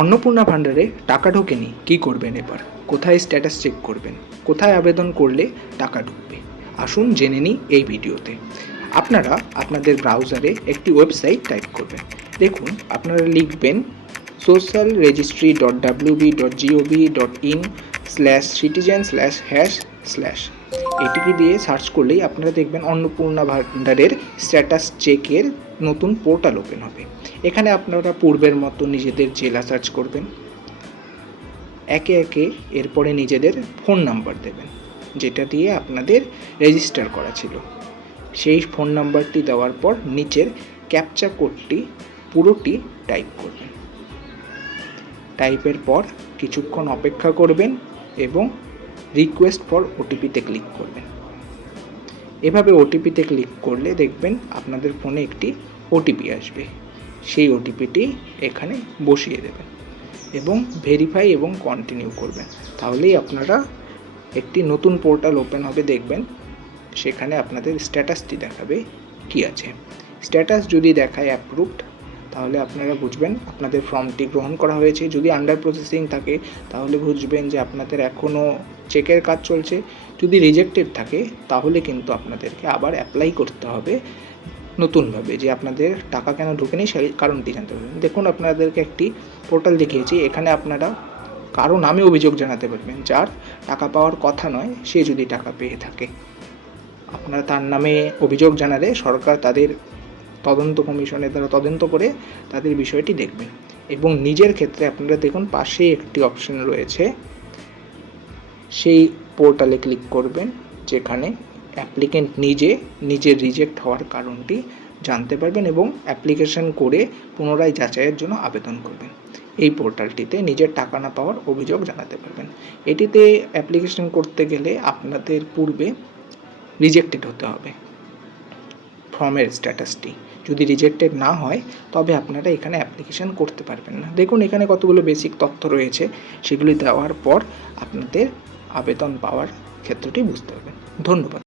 অন্নপূর্ণা ভাণ্ডারে টাকা ঢোকেনি, কী করবেন এবার? কোথায় স্ট্যাটাস চেক করবেন? কোথায় আবেদন করলে টাকা ঢুকবে? আসুন জেনে নিই এই ভিডিওতে। আপনারা আপনাদের ব্রাউজারে একটি ওয়েবসাইট টাইপ করবেন। দেখুন, আপনারা লিখবেন socialregistry.wb.gov.in/citizen/hash/। এটিকে দিয়ে সার্চ করলেই আপনারা দেখবেন অন্নপূর্ণা ভাণ্ডারের স্ট্যাটাস চেকের নতুন পোর্টাল ওপেন হবে। এখানে আপনারা পূর্বের মতো নিজেদের জেলা সার্চ করবেন, একে একে এরপরে নিজেদের ফোন নাম্বার দেবেন, যেটা দিয়ে আপনাদের রেজিস্টার করা ছিল। সেই ফোন নাম্বারটি দেওয়ার পর নিচের ক্যাপচা কোডটি পুরোটি টাইপ করবেন। টাইপের পর কিছুক্ষণ অপেক্ষা করবেন এবং রিকোয়েস্ট ফর ওটিপিতে ক্লিক করবেন। এভাবে ওটিপিতে ক্লিক করলে দেখবেন আপনাদের ফোনে একটি ওটিপি আসবে। সেই ওটিপিটি এখানে বসিয়ে দেবেন এবং ভেরিফাই এবং কন্টিনিউ করবেন। তাহলেই আপনারা একটি নতুন পোর্টাল ওপেন হবে, দেখবেন সেখানে আপনাদের স্ট্যাটাসটি দেখাবে কি আছে। স্ট্যাটাস যদি দেখায় অ্যাপ্রুভড, তাহলে আপনারা বুঝবেন আপনাদের ফর্মটি গ্রহণ করা হয়েছে। যদি আন্ডার প্রসেসিং থাকে তাহলে বুঝবেন যে আপনাদের এখনও চেকের কাজ চলছে। যদি রিজেক্টেড থাকে তাহলে কিন্তু আপনাদেরকে আবার অ্যাপ্লাই করতে হবে নতুনভাবে, যে আপনাদের টাকা কেন ঢোকেনি সেই কারণটি জানতে পারবেন। দেখুন, আপনাদেরকে একটি পোর্টাল দেখিয়েছি। এখানে আপনারা কারো নামে অভিযোগ জানাতে পারবেন। যার টাকা পাওয়ার কথা নয়, সে যদি টাকা পেয়ে থাকে, আপনারা তার নামে অভিযোগ জানালে সরকার তাদের তদন্ত কমিশনের দ্বারা তদন্ত করে তাদের বিষয়টি দেখবেন। এবং নিজের ক্ষেত্রে আপনারা দেখুন পাশেই একটি অপশন রয়েছে, সেই পোর্টালে ক্লিক করবেন, যেখানে অ্যাপ্লিকেন্ট নিজের রিজেক্ট হওয়ার কারণটি জানতে পারবেন এবং অ্যাপ্লিকেশন করে পুনরায় যাচাইয়ের জন্য আবেদন করবেন। এই পোর্টালটিতে নিজের টাকা না পাওয়ার অভিযোগ জানাতে পারবেন। এটিতে অ্যাপ্লিকেশন করতে গেলে আপনাদের পূর্বে রিজেক্টেড হতে হবে ফর্মের স্ট্যাটাসটি। যদি রিজেক্টেড না হয় তবে আপনারা এখানে অ্যাপ্লিকেশন করতে পারবেন না। দেখুন, এখানে কতগুলো বেসিক তথ্য রয়েছে, সেগুলি দেওয়ার পর আপনাদের আবেদন পাওয়ার ক্ষেত্রটি বুঝতে পারবেন। ধন্যবাদ।